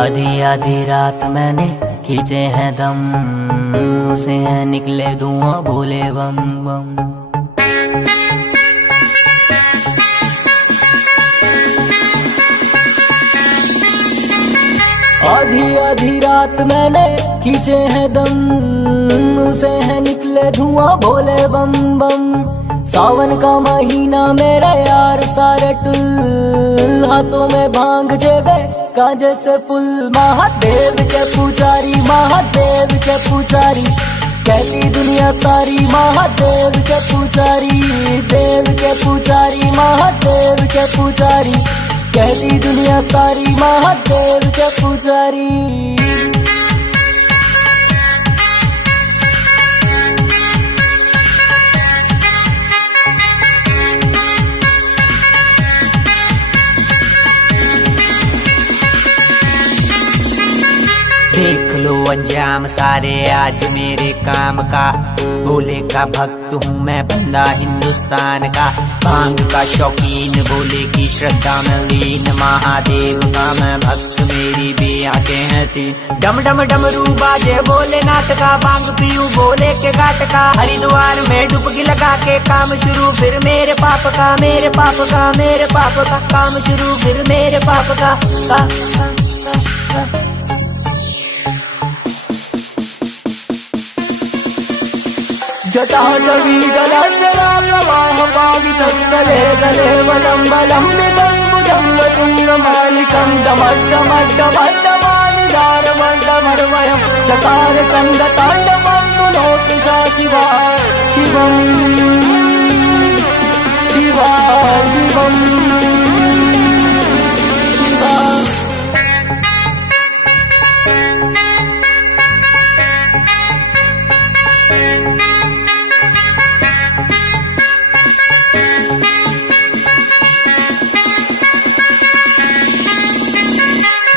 आधी आधी रात मैंने खींचे हैं दम, उसे हैं निकले धुआं भोले बम बम। आधी आधी रात मैंने खींचे हैं दम, उसे हैं निकले धुआं भोले बम बम। सावन का महीना मेरा यार सारे टुल, हाथों में भांग जेबे कांजे से फुल। महादेव के पुजारी, महादेव के पुजारी, कहती दुनिया सारी महादेव के पुजारी। देव के पुजारी, महादेव के पुजारी, कहती दुनिया सारी महादेव के पुजारी। देख लो अंजाम सारे आज मेरे काम का, भोले का भक्त हूँ मैं बंदा हिंदुस्तान का। भांग का शौकीन, भोले की श्रद्धा में लीन, महादेव का मैं भक्त मेरी भी आंखें हैं तीन। डम डम डमरू बाजे भोलेनाथ का, भांग पीऊं भोले के घाट का। हरिद्वार में डुबकी लगा के काम शुरू, फिर मेरे पाप का, मेरे पाप का, मेरे पाप का काम शुरू, फिर मेरे पाप का। जटाटवी गलाजरा प्रवाह पावितस्थले गले वलं बलं विदम्बुजङ्गतुङ्गमालिकं डमड्डमड्डमड्डमालिदारमड्डमर्वयं चकार चण्डताण्डवं पुनोति सा शिवा शिवं शिवा शिवं शिवा।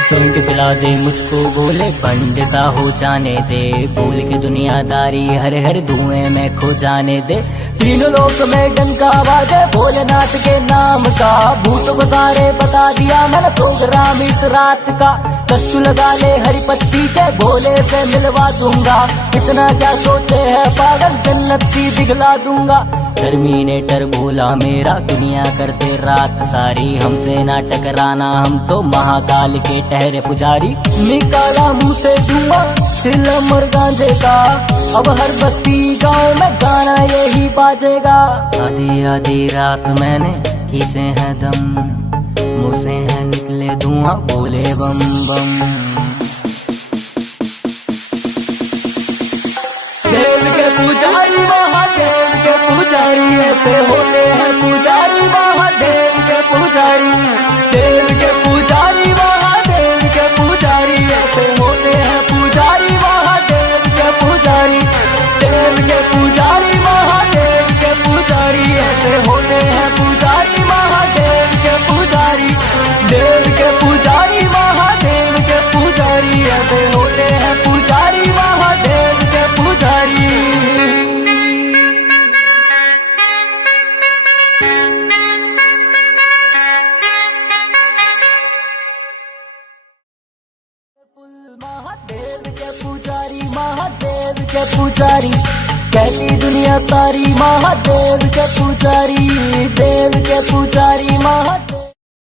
जोइंट पिला दे मुझको बोले, बंद सा हो जाने दे। भूल के दुनियादारी हर हर धुएं में खो जाने दे। तीनों लोक में डंका बाजे भोलेनाथ के नाम का। भूत को सारे बता दिया मैंने प्रोग्राम इस रात का। कष्ट लगा ले हरी पत्ती के, भोले से मिलवा दूंगा। इतना क्या सोचे है पागल, जन्नत की दिखला दूंगा। टर्मिनेटर भोला मेरा, दुनिया करते रात सारी। हमसे ना टकराना, हम तो महाकाल के ठहरे पुजारी। निकाला मुंह से धुआं चिलम और गांजे का, अब हर बस्ती गांव में गाना यही बाजेगा। आधी आधी रात मैंने खींचे हैं दम, मुंह से है निकले धुआं भोले बम बम। देव के पुजारी, महादेव के पुजारी, ऐसे होते हैं पुजारी महादेव के पुजारी। देव के पुजारी, महादेव के पुजारी, ऐसे होते हैं पुजारी महादेव के पुजारी। देव के पुजारी, महादेव के पुजारी, ऐसे होते हैं पुजारी महादेव के पुजारी। देव के पुजारी, महादेव के पुजारी, ऐसे होते हैं पुजारी महादेव के पुजारी। महादेव के पुजारी, महादेव के पुजारी, कहती दुनिया सारी महादेव के पुजारी। देव के पुजारी महादेव।